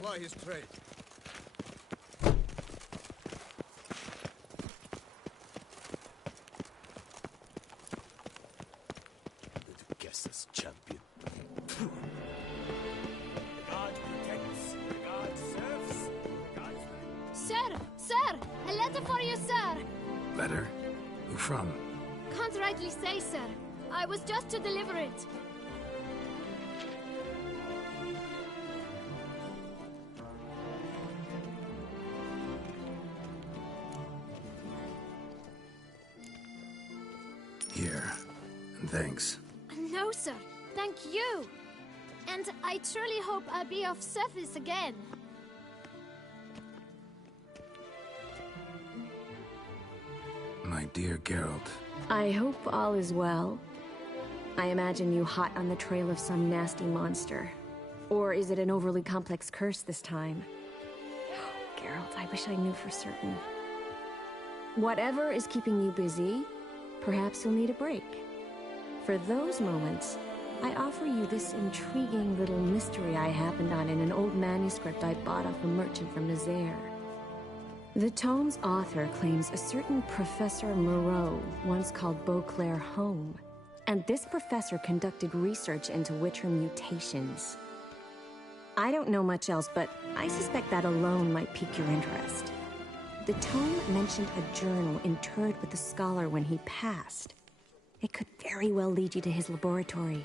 ply his trade. Little guesses, champion. God protects, God serves, God... Sir! Sir! A letter for you, sir! Letter? Who from? Can't rightly say, sir. I was just to deliver it. Here. And thanks. No, sir. Thank you. And I truly hope I'll be of service again. My dear Geralt. I hope all is well. I imagine you hot on the trail of some nasty monster. Or is it an overly complex curse this time? Geralt, I wish I knew for certain. Whatever is keeping you busy, perhaps you'll need a break. For those moments, I offer you this intriguing little mystery I happened on in an old manuscript I bought off a merchant from Nazaire. The tome's author claims a certain Professor Moreau once called Beauclair home. And this professor conducted research into Witcher mutations. I don't know much else, but I suspect that alone might pique your interest. The tome mentioned a journal interred with the scholar when he passed. It could very well lead you to his laboratory.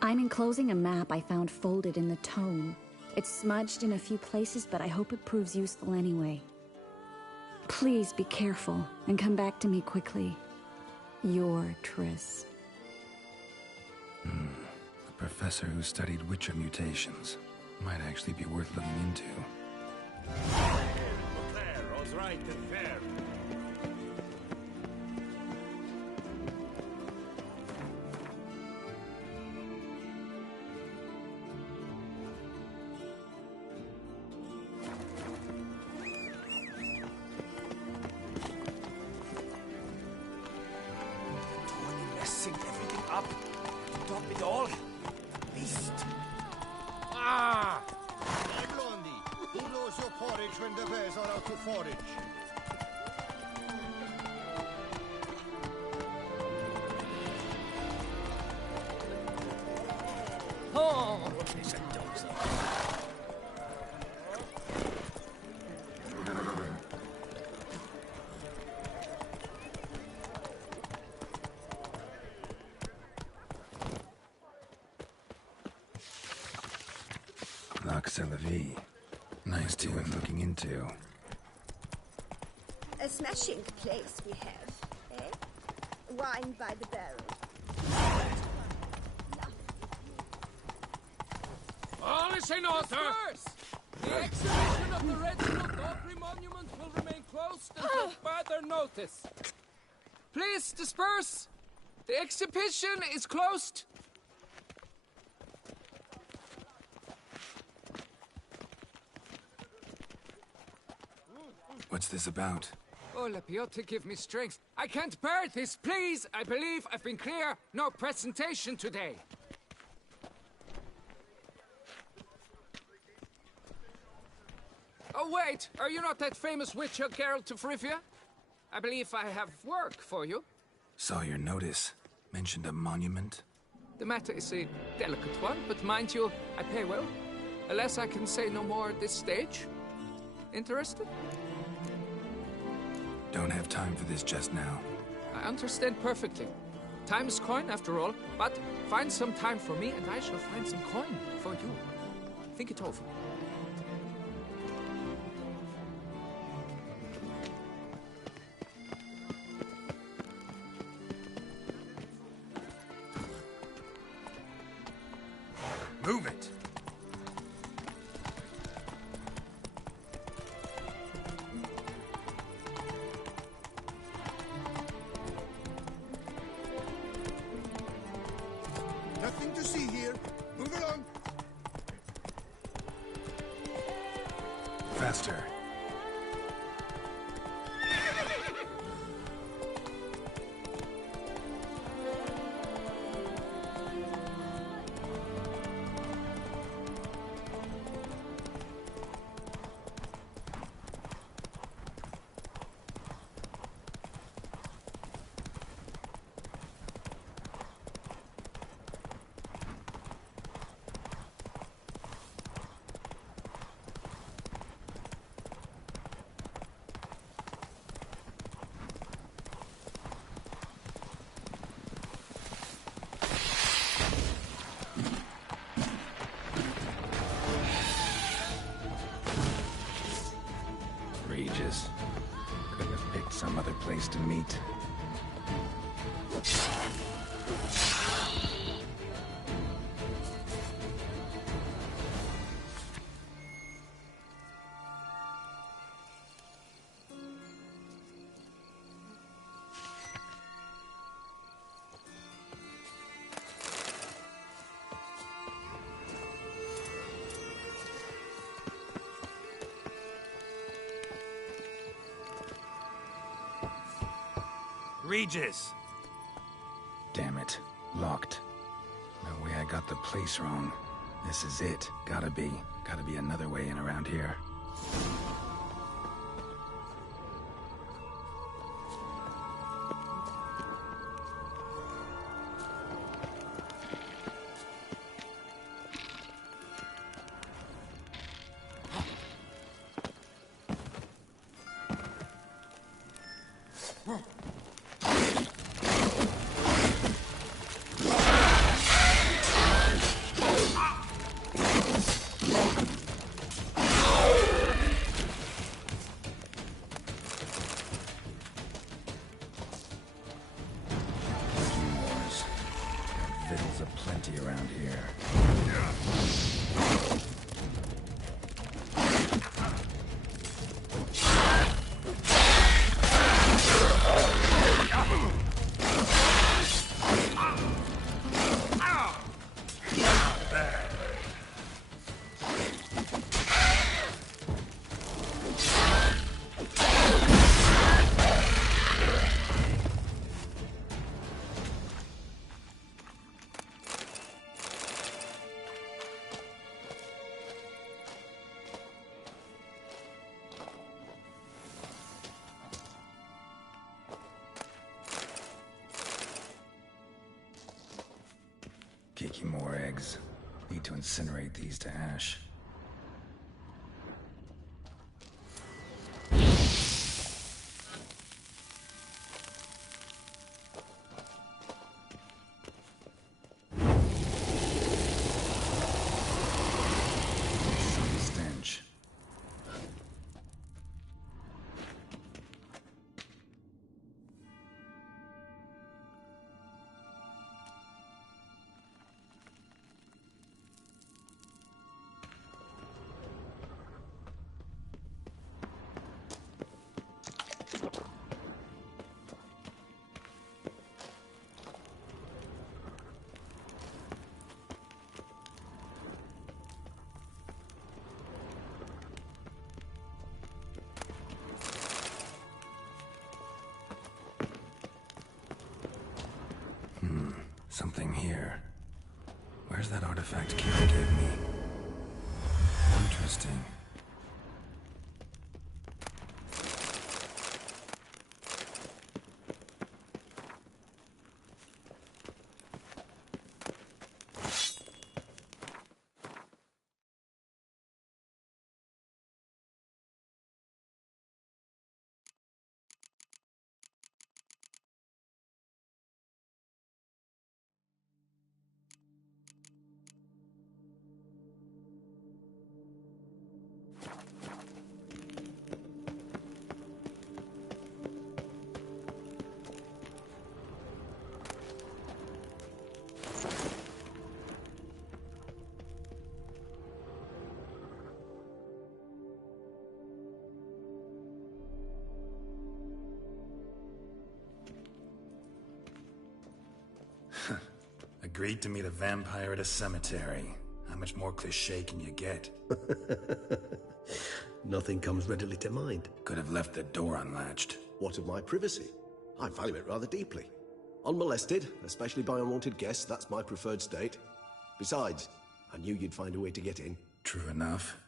I'm enclosing a map I found folded in the tome. It's smudged in a few places, but I hope it proves useful anyway. Please be careful and come back to me quickly. Your Triss. A professor who studied Witcher mutations. Might actually be worth looking into. Beauclair, all's right and fair. Messing everything up. To top it all. Beast. Ah! Hey, Blondie, who knows your porridge when the bears are out to forage? Oh, it's a dozy. Lac Selavie. Nice to worth looking into. A smashing place we have, eh? Wine by the barrel. All is in order! The exhibition of the Reginald Aubry monument will remain closed until further notice. Please disperse! The exhibition is closed! What's this about? Oh, Lapiota, give me strength. I can't bear this, please! I believe I've been clear. No presentation today. Oh, wait! Are you not that famous witcher, Geralt of Rivia? I believe I have work for you. Saw your notice. Mentioned a monument. The matter is a delicate one, but mind you, I pay well. Alas, I can say no more at this stage. Interested? Don't have time for this just now. I understand perfectly. Time is coin, after all, but find some time for me and I shall find some coin for you. Think it over. Move it! Nothing to see here. Move along. Faster. meet. Regis! Damn it. Locked. No way I got the place wrong. This is it. Gotta be. Gotta be another way in around here. Vittles aplenty around here. Kiki more eggs. Need to incinerate these to ash. Some stench. Something here. Where's that artifact Kira gave me? Interesting. Agreed to meet a vampire at a cemetery. How much more cliché can you get? Nothing comes readily to mind. Could have left the door unlatched. What of my privacy? I value it rather deeply. Unmolested, especially by unwanted guests, that's my preferred state. Besides, I knew you'd find a way to get in. True enough.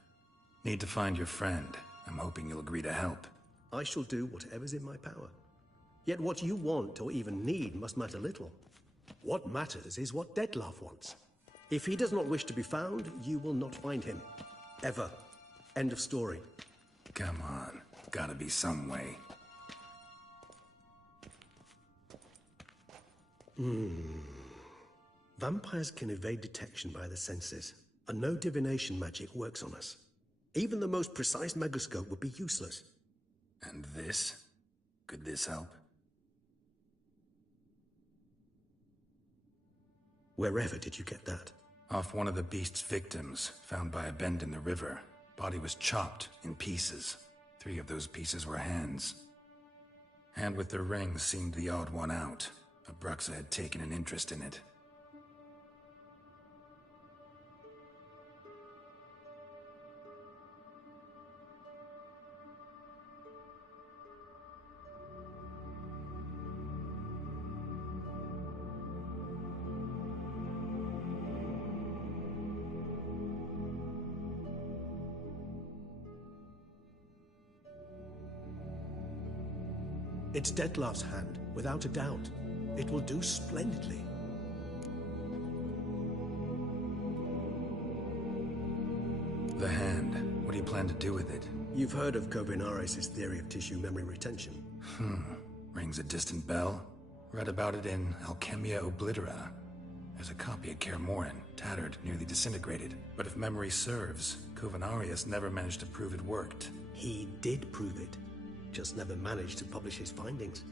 Need to find your friend. I'm hoping you'll agree to help. I shall do whatever's in my power. Yet what you want or even need must matter little. What matters is what Dettlaff wants. If he does not wish to be found, you will not find him. Ever. End of story. Come on. Gotta be some way. Vampires can evade detection by the senses, and no divination magic works on us. Even the most precise megascope would be useless. And this? Could this help? Wherever did you get that? Off one of the beast's victims, found by a bend in the river. Body was chopped in pieces. 3 of those pieces were hands. Hand with the ring seemed the odd one out. Abruxa had taken an interest in it. It's Dettlaff's hand, without a doubt. It will do splendidly. The hand. What do you plan to do with it? You've heard of Kovinaris' theory of tissue memory retention. Rings a distant bell. Read about it in Alchemia Oblitera. There's a copy at Kaer Morhen, tattered, nearly disintegrated. But if memory serves, Kovinaris never managed to prove it worked. He did prove it, just never managed to publish his findings.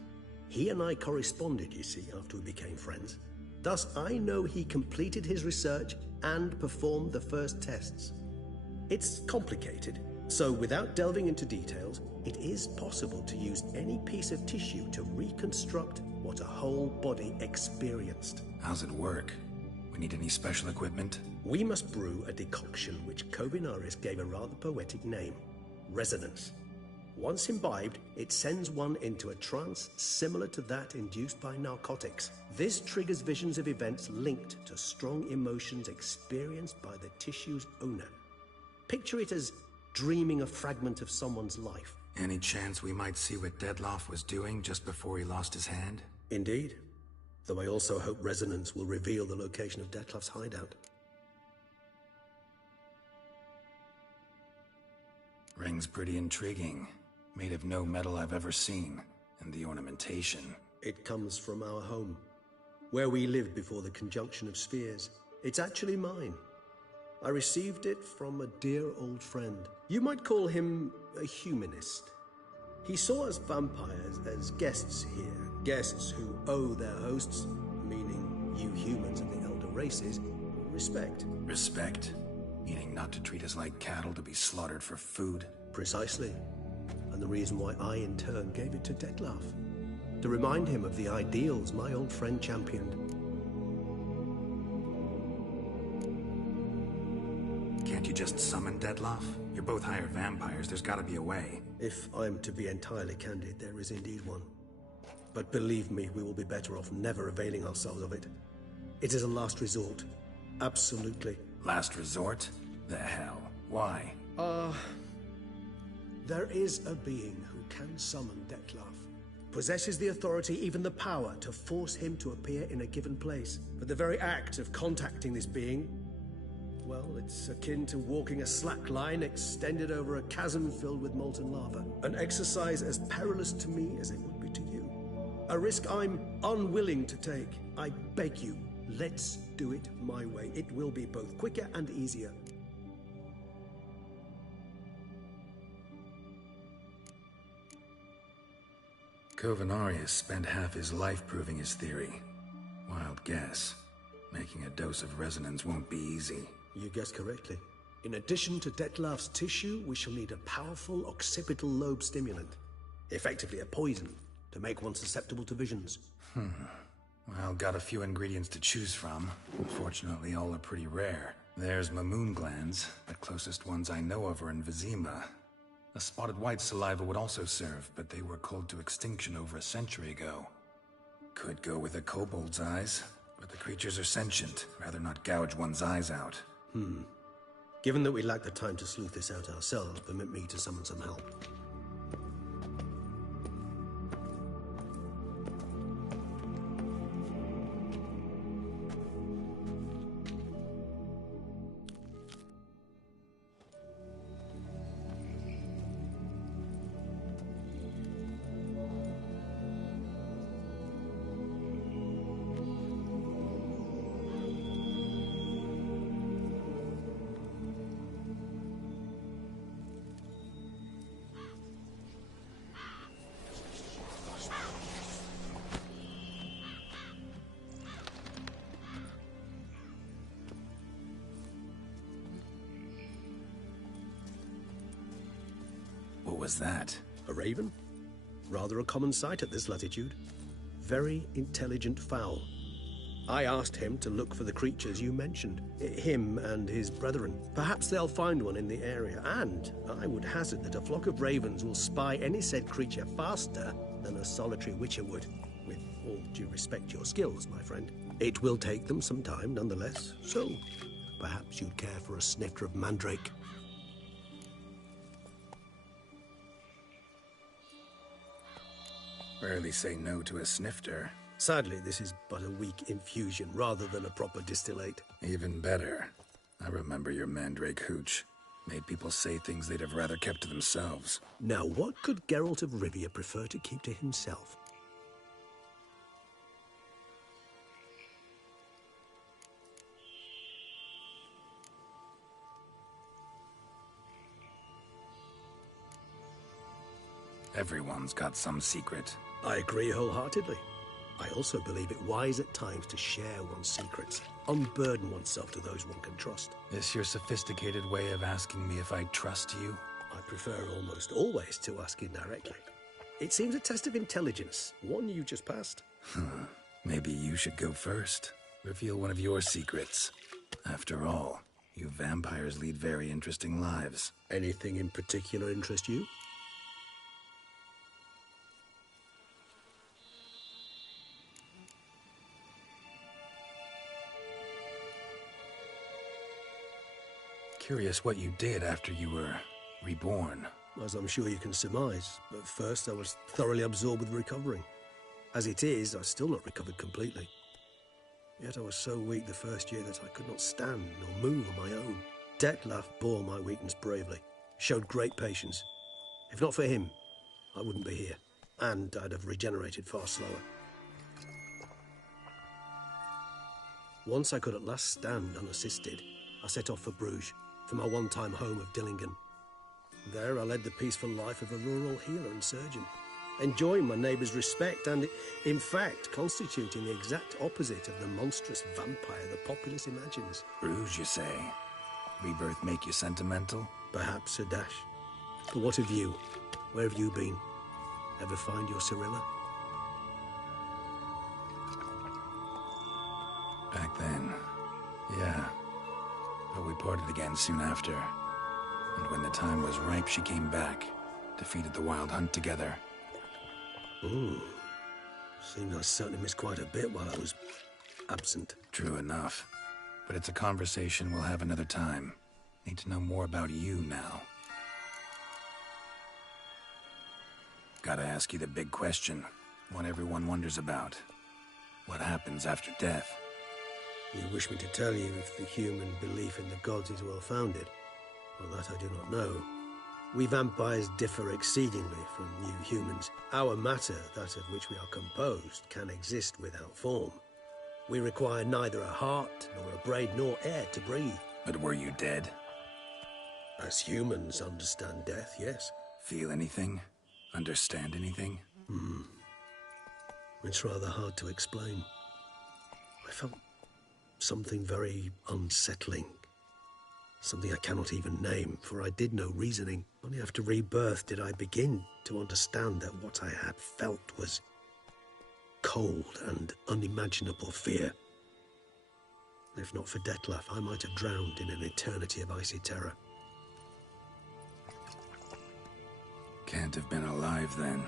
He and I corresponded, you see, after we became friends. Thus, I know he completed his research and performed the first tests. It's complicated, so without delving into details, it is possible to use any piece of tissue to reconstruct what a whole body experienced. How's it work? We need any special equipment? We must brew a decoction which Kovinaris gave a rather poetic name, resonance. Once imbibed, it sends one into a trance similar to that induced by narcotics. This triggers visions of events linked to strong emotions experienced by the tissue's owner. Picture it as dreaming a fragment of someone's life. Any chance we might see what Dettlaff was doing just before he lost his hand? Indeed. Though I also hope resonance will reveal the location of Dettlaff's hideout. Ring's pretty intriguing. Made of no metal I've ever seen. And the ornamentation. It comes from our home, where we lived before the conjunction of spheres. It's actually mine. I received it from a dear old friend. You might call him a humanist. He saw us vampires as guests here, guests who owe their hosts, meaning you humans and the elder races, respect. Respect? Meaning not to treat us like cattle to be slaughtered for food? Precisely. And the reason why I, in turn, gave it to Dettlaff. To remind him of the ideals my old friend championed. Can't you just summon Dettlaff? You're both hired vampires, there's gotta be a way. If I'm to be entirely candid, there is indeed one. But believe me, we will be better off never availing ourselves of it. It is a last resort. Absolutely. Last resort? The hell? Why? There is a being who can summon Dettlaff. Possesses the authority, even the power, to force him to appear in a given place. But the very act of contacting this being, well, it's akin to walking a slack line extended over a chasm filled with molten lava. An exercise as perilous to me as it would be to you. A risk I'm unwilling to take. I beg you, let's do it my way. It will be both quicker and easier. Kovinaris spent half his life proving his theory. Wild guess. Making a dose of resonance won't be easy. You guessed correctly. In addition to Dettlaff's tissue, we shall need a powerful occipital lobe stimulant. Effectively a poison, to make one susceptible to visions. Well, got a few ingredients to choose from. Unfortunately, all are pretty rare. There's Mamoon glands. The closest ones I know of are in Vizima. A spotted white saliva would also serve, but they were culled to extinction over a century ago. Could go with a kobold's eyes, but the creatures are sentient. Rather not gouge one's eyes out. Given that we lack the time to sleuth this out ourselves, permit me to summon some help. was that? A raven? Rather a common sight at this latitude. Very intelligent fowl. I asked him to look for the creatures you mentioned. Him and his brethren. Perhaps they'll find one in the area, and I would hazard that a flock of ravens will spy any said creature faster than a solitary witcher would. With all due respect to your skills, my friend. It will take them some time, nonetheless, so perhaps you'd care for a snifter of mandrake. Rarely say no to a snifter. Sadly, this is but a weak infusion rather than a proper distillate. Even better. I remember your mandrake hooch. Made people say things they'd have rather kept to themselves. Now, what could Geralt of Rivia prefer to keep to himself? Everyone's got some secret. I agree wholeheartedly. I also believe it wise at times to share one's secrets, unburden oneself to those one can trust. This your sophisticated way of asking me if I trust you? I prefer almost always to ask indirectly. It seems a test of intelligence, one you just passed. Maybe you should go first. Reveal one of your secrets. After all, you vampires lead very interesting lives. Anything in particular interest you? Curious what you did after you were reborn. As I'm sure you can surmise, at first I was thoroughly absorbed with recovering. As it is, I've still not recovered completely. Yet I was so weak the first year that I could not stand nor move on my own. Detlef bore my weakness bravely, showed great patience. If not for him, I wouldn't be here, and I'd have regenerated far slower. Once I could at last stand unassisted, I set off for Bruges, for my one-time home of Dillingen. There I led the peaceful life of a rural healer and surgeon, enjoying my neighbours' respect and, in fact, constituting the exact opposite of the monstrous vampire the populace imagines. Bruges, you say? Rebirth make you sentimental? Perhaps a dash. But what of you? Where have you been? Ever find your Cirilla? Back then, yeah. But we parted again soon after. And when the time was ripe, she came back. Defeated the Wild Hunt together. Ooh. Seems I certainly missed quite a bit while I was absent. True enough. But it's a conversation we'll have another time. Need to know more about you now. Gotta ask you the big question. One everyone wonders about. What happens after death? You wish me to tell you if the human belief in the gods is well founded? Well, that I do not know. We vampires differ exceedingly from you humans. Our matter, that of which we are composed, can exist without form. We require neither a heart, nor a brain, nor air to breathe. But were you dead? As humans understand death, yes. Feel anything? Understand anything? It's rather hard to explain. I felt something very unsettling. Something I cannot even name, for I did no reasoning. Only after rebirth did I begin to understand that what I had felt was cold and unimaginable fear. If not for Detlef, I might have drowned in an eternity of icy terror. Can't have been alive then.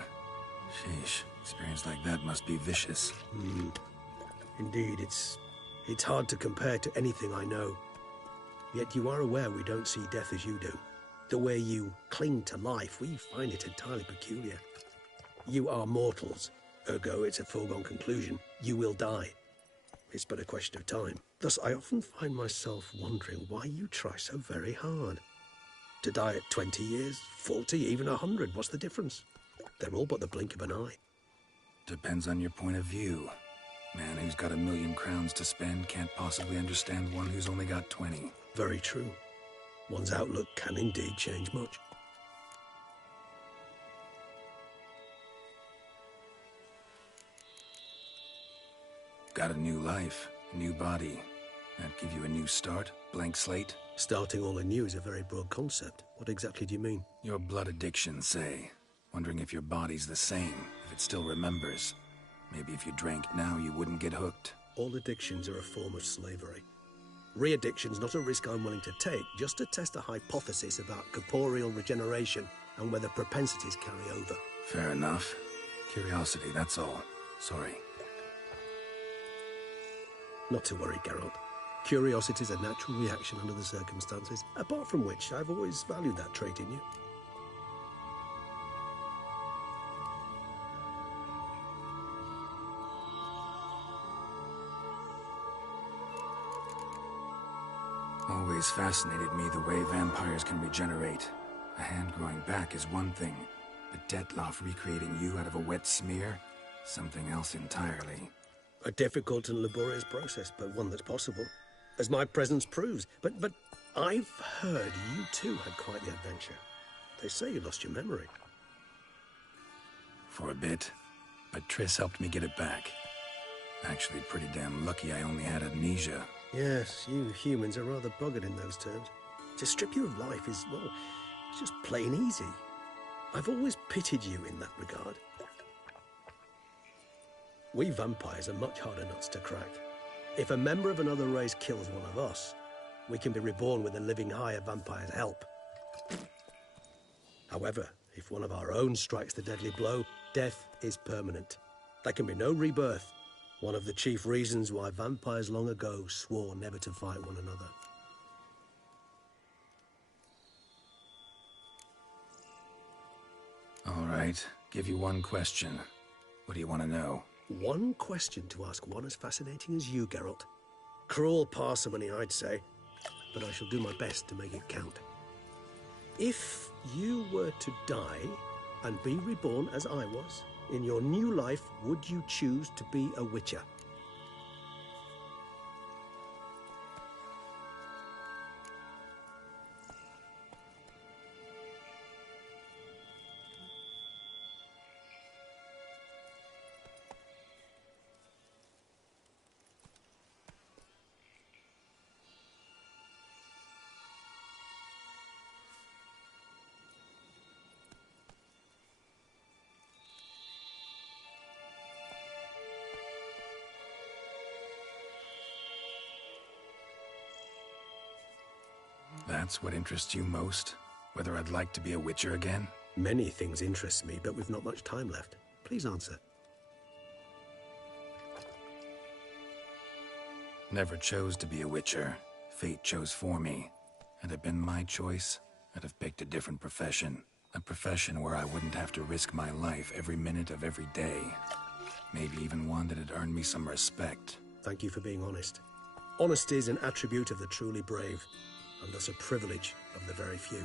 Sheesh, experience like that must be vicious. Indeed, it's hard to compare to anything I know. Yet you are aware we don't see death as you do. The way you cling to life, we find it entirely peculiar. You are mortals, ergo it's a foregone conclusion. You will die. It's but a question of time. Thus, I often find myself wondering why you try so very hard. To die at 20 years, 40, even 100, what's the difference? They're all but the blink of an eye. Depends on your point of view. Man who's got 1,000,000 crowns to spend can't possibly understand one who's only got 20. Very true. One's outlook can indeed change much. Got a new life, a new body, That give you a new start? Blank slate? Starting all anew is a very broad concept. What exactly do you mean? Your blood addiction, say. Wondering if your body's the same, if it still remembers. Maybe if you drank now, you wouldn't get hooked. All addictions are a form of slavery. Re-addiction's not a risk I'm willing to take, just to test a hypothesis about corporeal regeneration and whether propensities carry over. Fair enough. Curiosity, that's all. Sorry. Not to worry, Geralt. Curiosity is a natural reaction under the circumstances, apart from which I've always valued that trait in you. Always fascinated me the way vampires can regenerate. A hand growing back is one thing, but Detloff recreating you out of a wet smear? Something else entirely. A difficult and laborious process, but one that's possible, as my presence proves. But I've heard you too had quite the adventure. They say you lost your memory. For a bit, but Triss helped me get it back. Actually, pretty damn lucky I only had amnesia. Yes, you humans are rather buggered in those terms. To strip you of life is, well, it's just plain easy. I've always pitied you in that regard. We vampires are much harder nuts to crack. If a member of another race kills one of us, we can be reborn with a living higher vampire's help. However, if one of our own strikes the deadly blow, death is permanent. There can be no rebirth. One of the chief reasons why vampires long ago swore never to fight one another. All right, give you one question. What do you want to know? One question to ask one as fascinating as you, Geralt. Cruel parsimony, I'd say, but I shall do my best to make it count. If you were to die and be reborn as I was, in your new life, would you choose to be a Witcher? That's what interests you most? Whether I'd like to be a Witcher again? Many things interest me, but we've not much time left. Please answer. Never chose to be a Witcher. Fate chose for me. Had it been my choice, I'd have picked a different profession. A profession where I wouldn't have to risk my life every minute of every day. Maybe even one that had earned me some respect. Thank you for being honest. Honesty is an attribute of the truly brave, and thus a privilege of the very few.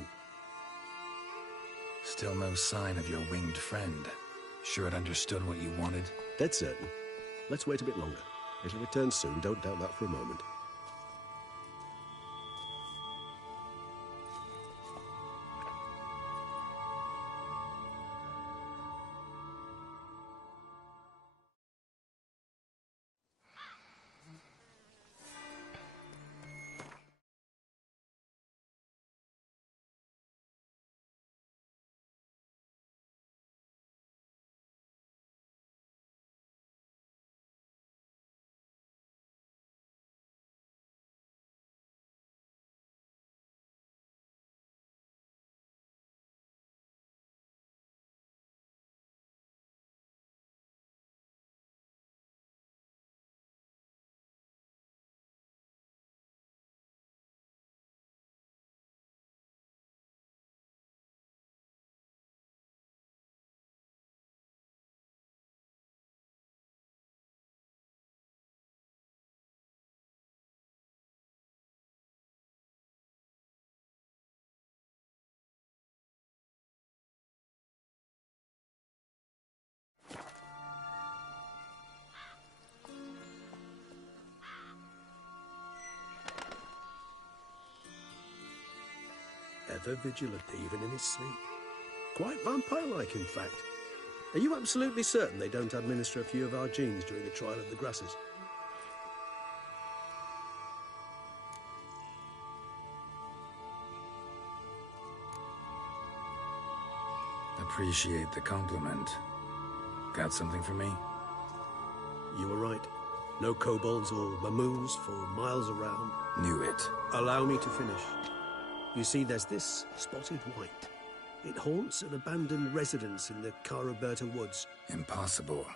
Still no sign of your winged friend. Sure it understood what you wanted? Dead certain. Let's wait a bit longer. It'll return soon, don't doubt that for a moment. Ever vigilant, even in his sleep. Quite vampire-like, in fact. Are you absolutely certain they don't administer a few of our genes during the trial of the grasses? Appreciate the compliment. Got something for me? You were right. No kobolds or mamoons for miles around. Knew it. Allow me to finish. You see, there's this spotted white. It haunts an abandoned residence in the Caraberta woods. Impossible.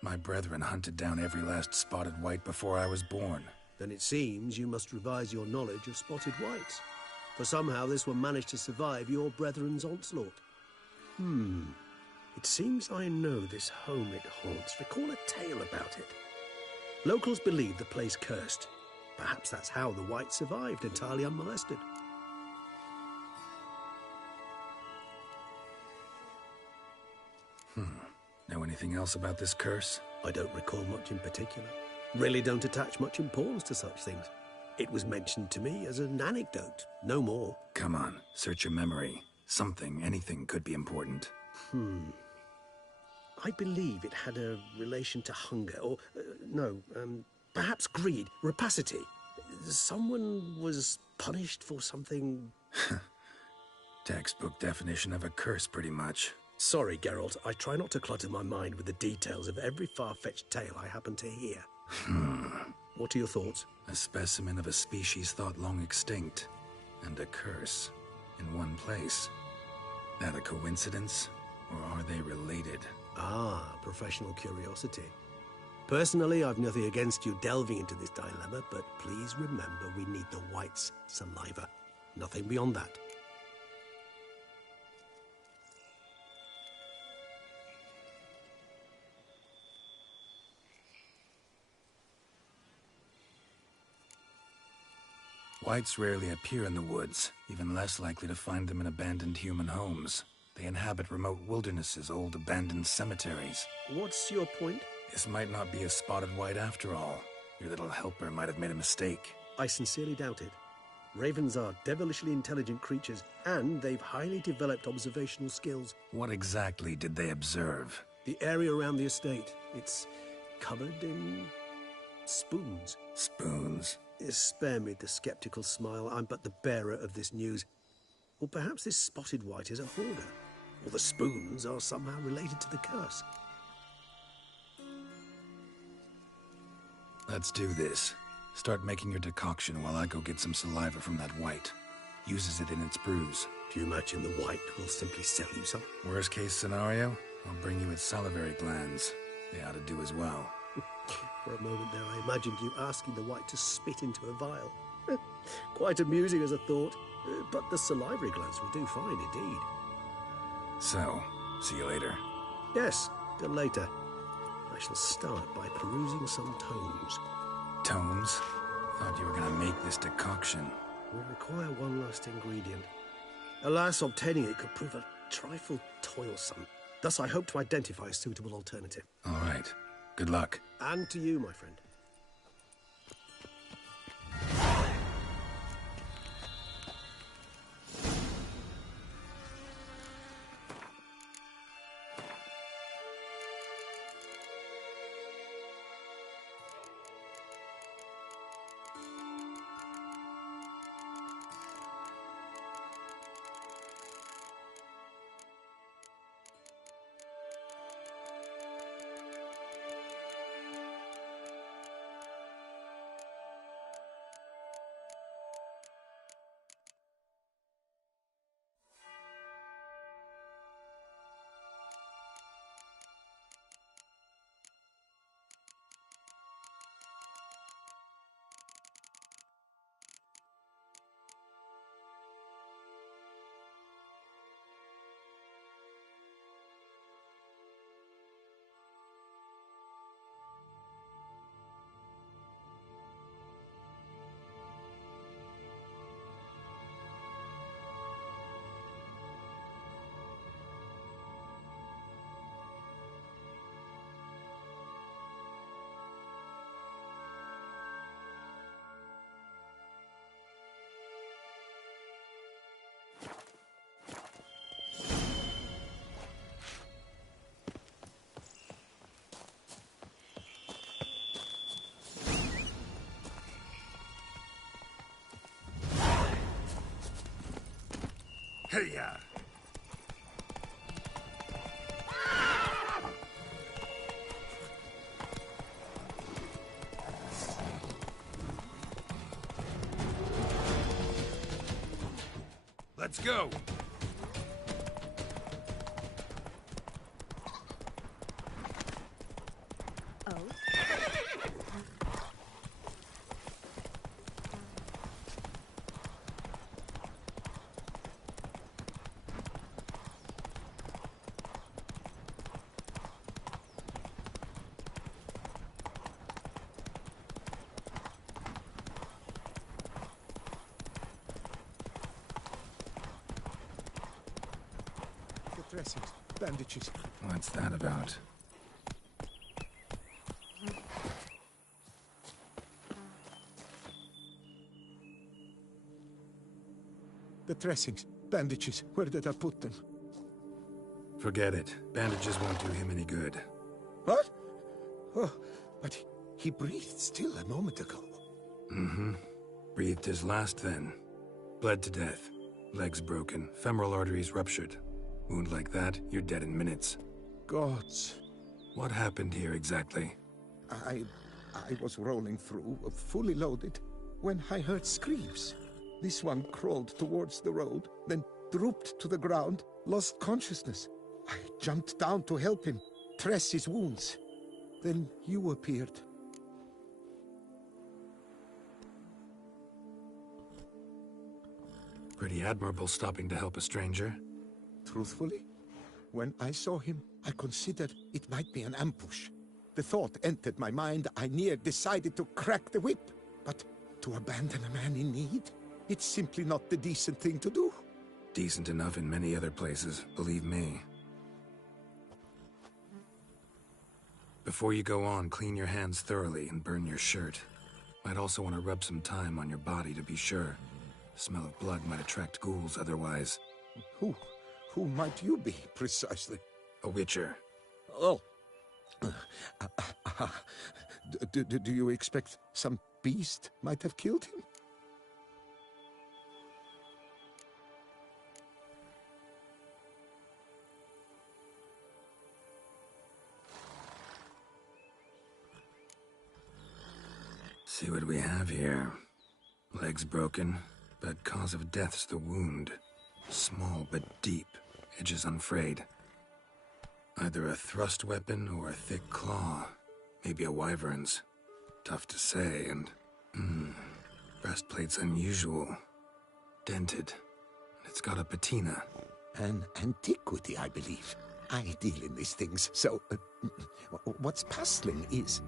My brethren hunted down every last spotted white before I was born. Then it seems you must revise your knowledge of spotted whites. For somehow this one managed to survive your brethren's onslaught. It seems I know this home it haunts. Recall a tale about it. Locals believe the place cursed. Perhaps that's how the white survived, entirely unmolested. Know anything else about this curse? I don't recall much in particular. Really don't attach much importance to such things. It was mentioned to me as an anecdote, no more. Come on, search your memory. Something, anything could be important. I believe it had a relation to hunger, or, perhaps greed, rapacity. Someone was punished for something... Textbook definition of a curse, pretty much. Sorry, Geralt, I try not to clutter my mind with the details of every far-fetched tale I happen to hear. What are your thoughts? A specimen of a species thought long extinct, and a curse in one place. That a coincidence, or are they related? Ah, professional curiosity. Personally, I've nothing against you delving into this dilemma, but please remember we need the white's saliva. Nothing beyond that. Whites rarely appear in the woods, even less likely to find them in abandoned human homes. They inhabit remote wildernesses, old abandoned cemeteries. What's your point? This might not be a spotted white after all. Your little helper might have made a mistake. I sincerely doubt it. Ravens are devilishly intelligent creatures, and they've highly developed observational skills. What exactly did they observe? The area around the estate, it's covered in spoons. Spoons? Spare me the skeptical smile. I'm but the bearer of this news. Or perhaps this spotted white is a hoarder. Or the spoons are somehow related to the curse. Let's do this. Start making your decoction while I go get some saliva from that white. Uses it in its brews. Do you imagine the white will simply sell you some? Worst case scenario, I'll bring you its salivary glands. They ought to do as well. For a moment there, I imagined you asking the white to spit into a vial. Quite amusing as a thought, but the salivary glands will do fine indeed. So, see you later. Yes, till later. I shall start by perusing some tomes. Tomes? Thought you were gonna make this decoction. Will require one last ingredient. Alas, obtaining it could prove a trifle toilsome. Thus, I hope to identify a suitable alternative. All right. Good luck. And to you, my friend. Hey-ya! Let's go! Oh? The dressings, bandages. What's that about? The dressings, bandages. Where did I put them? Forget it. Bandages won't do him any good. What? Oh, but he breathed still a moment ago. Mm-hmm. Breathed his last then. Bled to death. Legs broken. Femoral arteries ruptured. Wound like that, you're dead in minutes. Gods. What happened here exactly? I was rolling through, fully loaded, when I heard screams. This one crawled towards the road, then drooped to the ground, lost consciousness. I jumped down to help him, dress his wounds. Then you appeared. Pretty admirable stopping to help a stranger. Truthfully, when I saw him, I considered it might be an ambush. The thought entered my mind, I near decided to crack the whip. But to abandon a man in need? It's simply not the decent thing to do. Decent enough in many other places, believe me. Before you go on, clean your hands thoroughly and burn your shirt. Might also want to rub some thyme on your body to be sure. Smell of blood might attract ghouls otherwise. Who might you be, precisely? A witcher. Oh. Do you expect some beast might have killed him? See what we have here. Legs broken, but cause of death's the wound. Small but deep, edges unfrayed. Either a thrust weapon or a thick claw. Maybe a wyvern's. Tough to say, and... breastplate's unusual. Dented. It's got a patina. An antiquity, I believe. I deal in these things, so... what's puzzling is...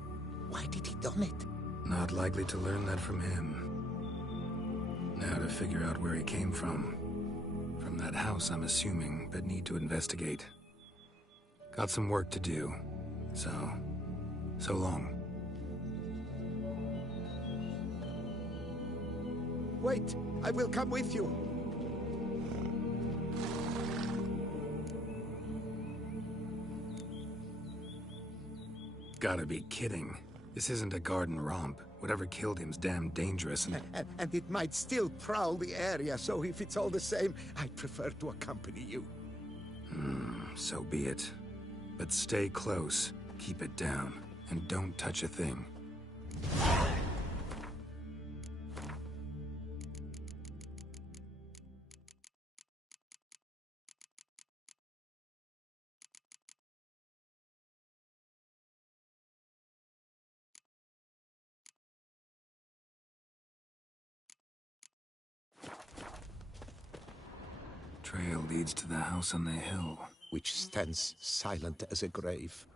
why did he don it? Not likely to learn that from him. Now to figure out where he came from. From that house, I'm assuming, but need to investigate. Got some work to do. So long. Wait, I will come with you. Gotta be kidding. This isn't a garden romp. Whatever killed him's damn dangerous And it might still prowl the area, so if it's all the same, I'd prefer to accompany you. So be it. But stay close, keep it down, and don't touch a thing. Trail leads to the house on the hill. Which stands silent as a grave.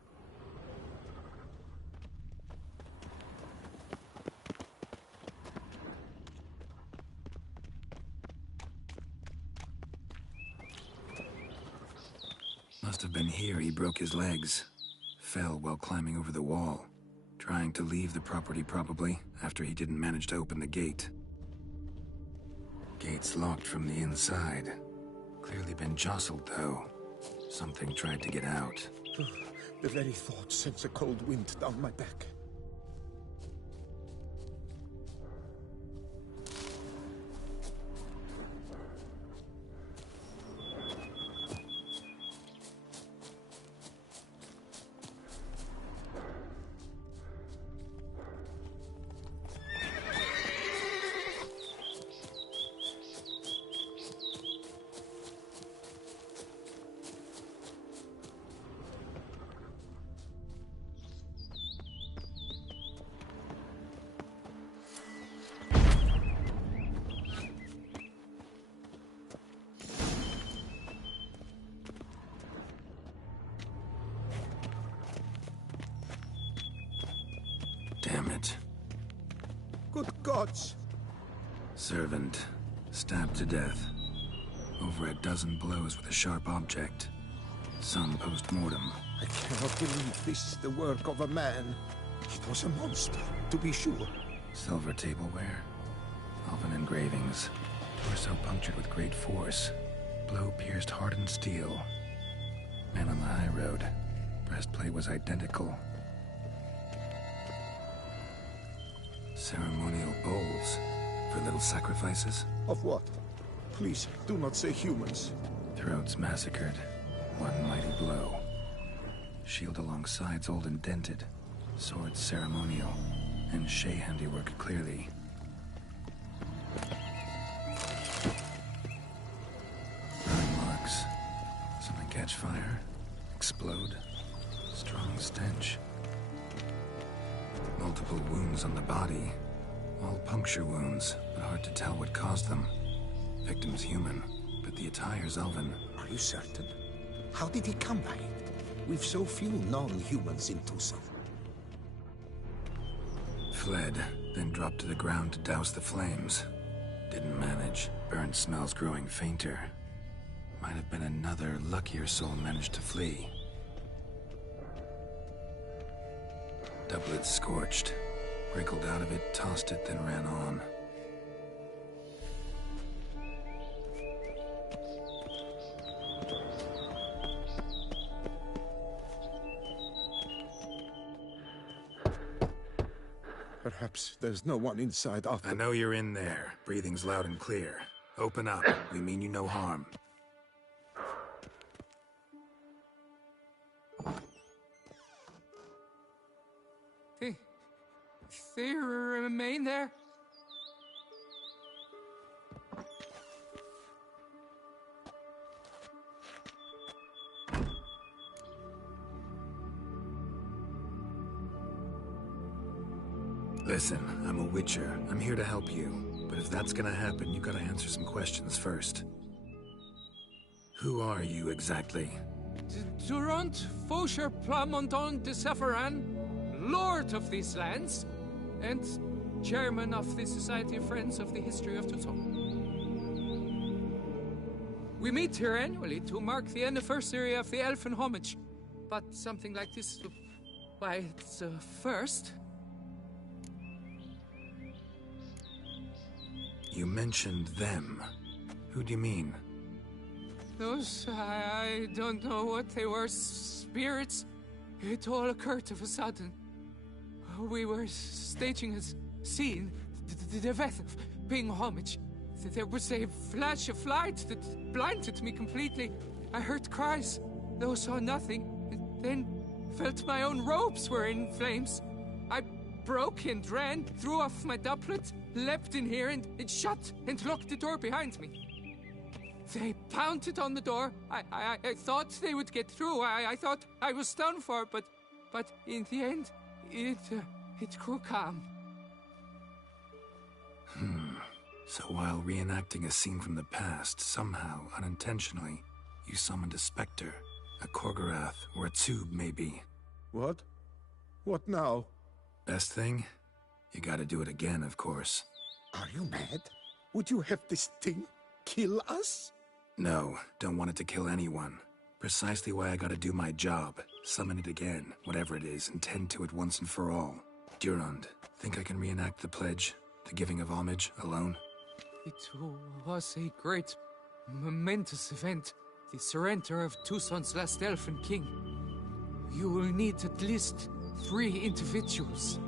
Must have been here he broke his legs. Fell while climbing over the wall. Trying to leave the property probably, after he didn't manage to open the gate. Gate's locked from the inside. Clearly been jostled though. Something tried to get out. The very thought sends a cold wind down my back. gods! Servant, stabbed to death. Over a dozen blows with a sharp object. Some post-mortem. I cannot believe this is the work of a man. It was a monster, to be sure. Silver tableware. Elven engravings. Torso punctured with great force. Blow pierced hardened steel. Man on the high road. Breastplate was identical. Ceremonial bowls. For little sacrifices? Of what? Please, do not say humans. Throats massacred. One mighty blow. Shield along sides old and dented. Sword ceremonial. And Shay handiwork clearly. Burn marks. Something catch fire. Explode. Strong stench. Multiple wounds on the body. All puncture wounds, but hard to tell what caused them. Victim's human, but the attire's elven. Are you certain? How did he come by it? We've so few non-humans in Tucson. Fled, then dropped to the ground to douse the flames. Didn't manage. Burnt smells growing fainter. Might have been another luckier soul managed to flee. Doublet scorched. Wriggled out of it, tossed it, then ran on. Perhaps there's no one inside after... I know you're in there. Breathing's loud and clear. Open up. We mean you no harm. They remain there? Listen, I'm a witcher. I'm here to help you. But if that's gonna happen, you gotta answer some questions first. Who are you exactly? Durant Faucher Plamondon de Sephiran, Lord of these lands, and Chairman of the Society of Friends of the History of Tucson. We meet here annually to mark the anniversary of the Elfin Homage, but something like this, why, it's a first. You mentioned them. Who do you mean? Those, I don't know what they were, spirits. It all occurred of a sudden. We were staging a scene, the death of paying homage. There was a flash of light that blinded me completely. I heard cries, though saw nothing, then felt my own robes were in flames. I broke and ran, threw off my doublet, leapt in here and shut and locked the door behind me. They pounded on the door. I thought they would get through. I thought I was done for, but in the end, it grew calm. So while reenacting a scene from the past, somehow, unintentionally, you summoned a specter, a Korgorath, or a tube, maybe. What? What now? Best thing? You gotta do it again, of course. Are you mad? Would you have this thing kill us? No, don't want it to kill anyone. Precisely why I gotta do my job. Summon it again, whatever it is, and tend to it once and for all. Durand, think I can reenact the pledge? The giving of homage, alone? It was a great, momentous event. The surrender of Tucson's last elfin king. You will need at least 3 individuals.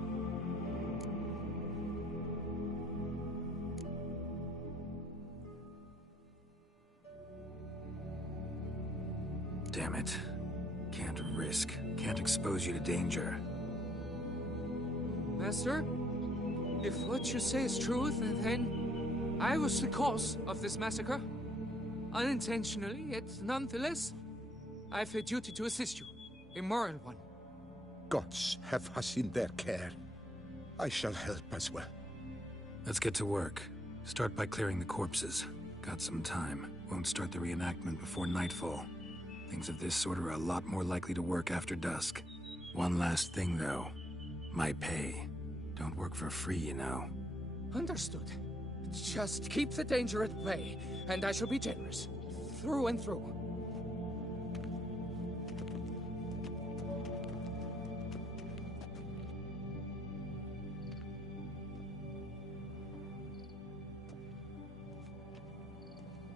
Damn it. Can't risk. Can't expose you to danger. Master, if what you say is true, then I was the cause of this massacre. Unintentionally, yet nonetheless, I've a duty to assist you. A moral one. Gods have us in their care. I shall help as well. Let's get to work. Start by clearing the corpses. Got some time. Won't start the reenactment before nightfall. Things of this sort are a lot more likely to work after dusk. One last thing, though. My pay. Don't work for free, you know. Understood. Just keep the danger at bay, and I shall be generous. Through and through.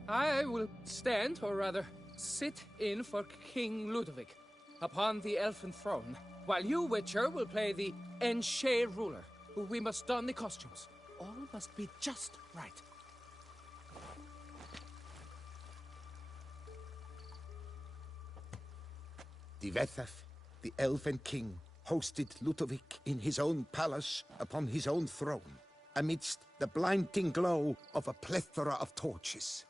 I will stand, or rather, sit in for King Ludovic upon the elfin throne, while you, Witcher, will play the Enshe ruler. We must don the costumes. All must be just right. Divethaf, the elven king, hosted Ludovic in his own palace upon his own throne, amidst the blinding glow of a plethora of torches.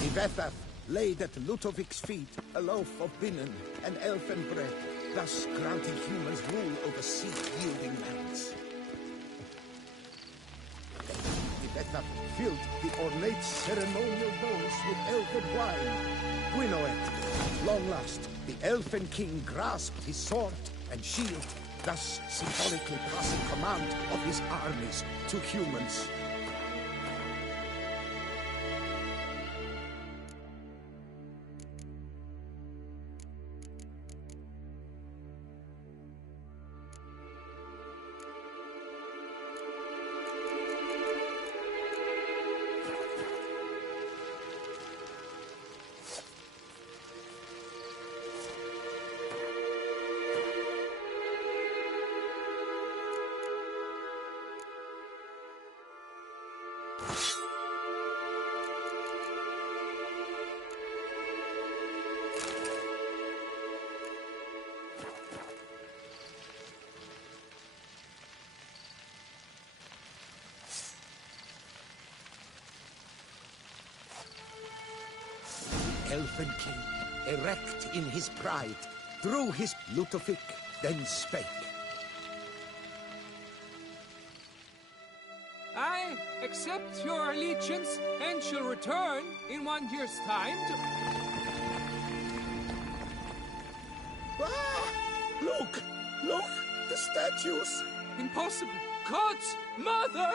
Divethaf laid at Ludovic's feet a loaf of binnen and elfin bread, thus granting humans rule over seed-yielding lands. Divethaf filled the ornate ceremonial bowls with elfin wine. Gwynnoeth, at long last, the elfin king grasped his sword and shield, thus symbolically passing command of his armies to humans. Elfin king, erect in his pride, drew his Ludovic, then spake. I accept your allegiance and shall return in 1 year's time to... Ah! Look! Look! The statues! Impossible! God's mother!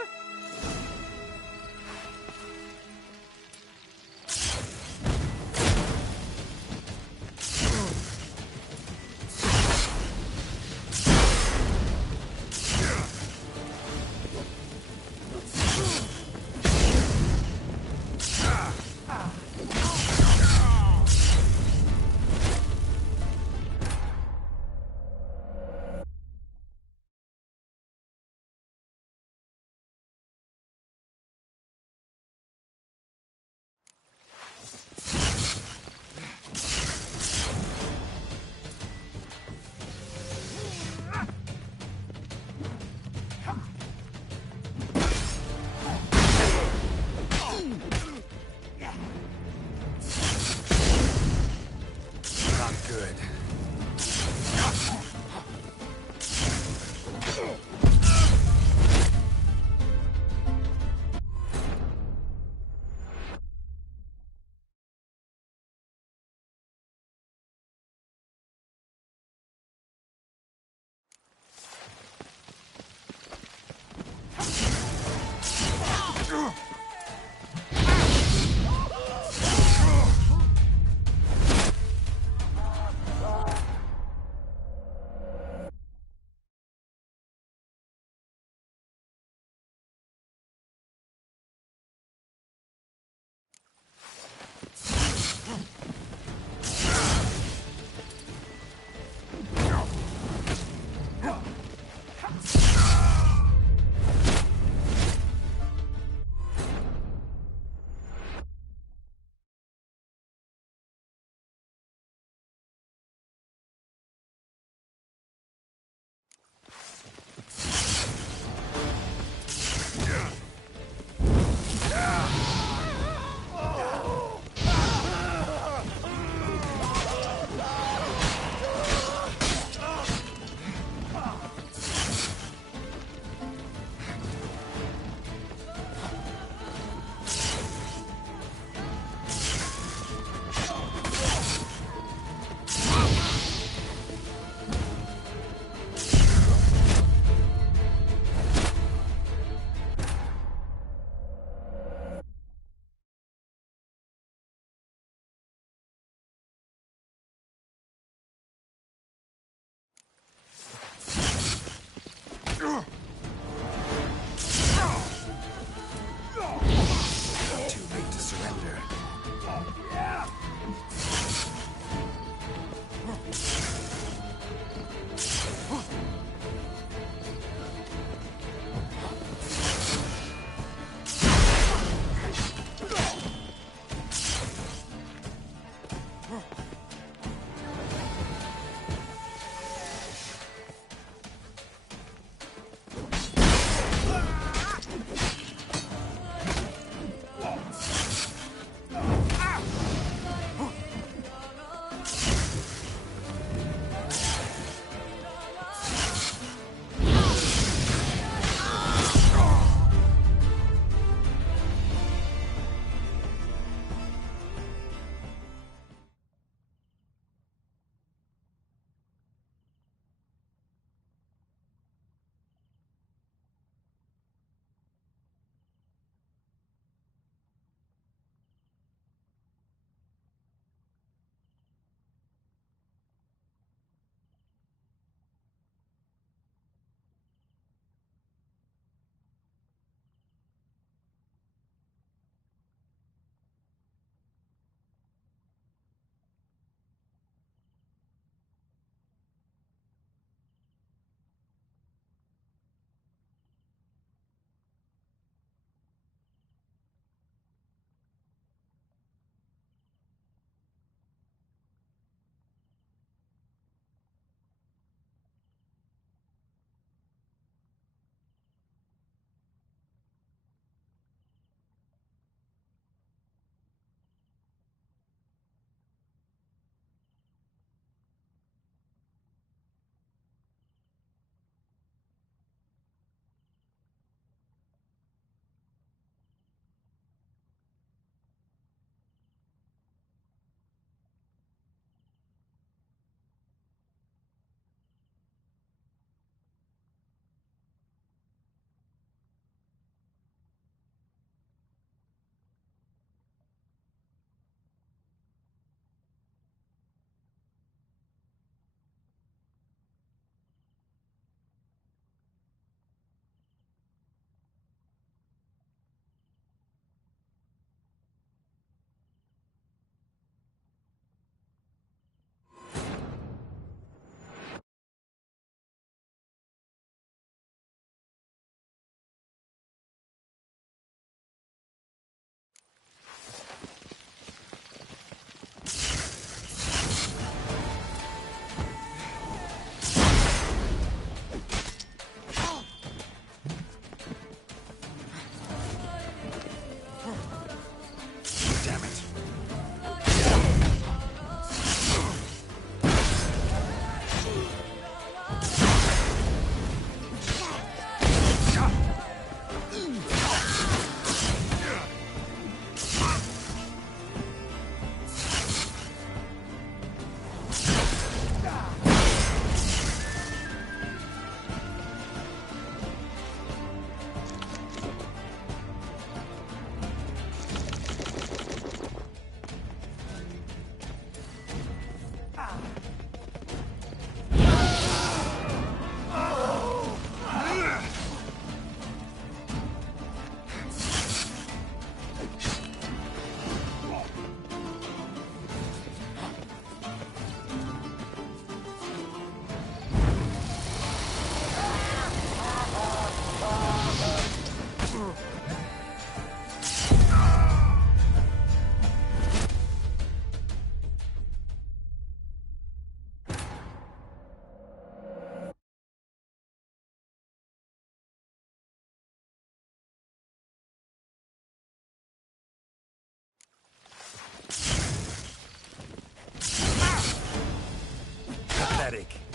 pathetic.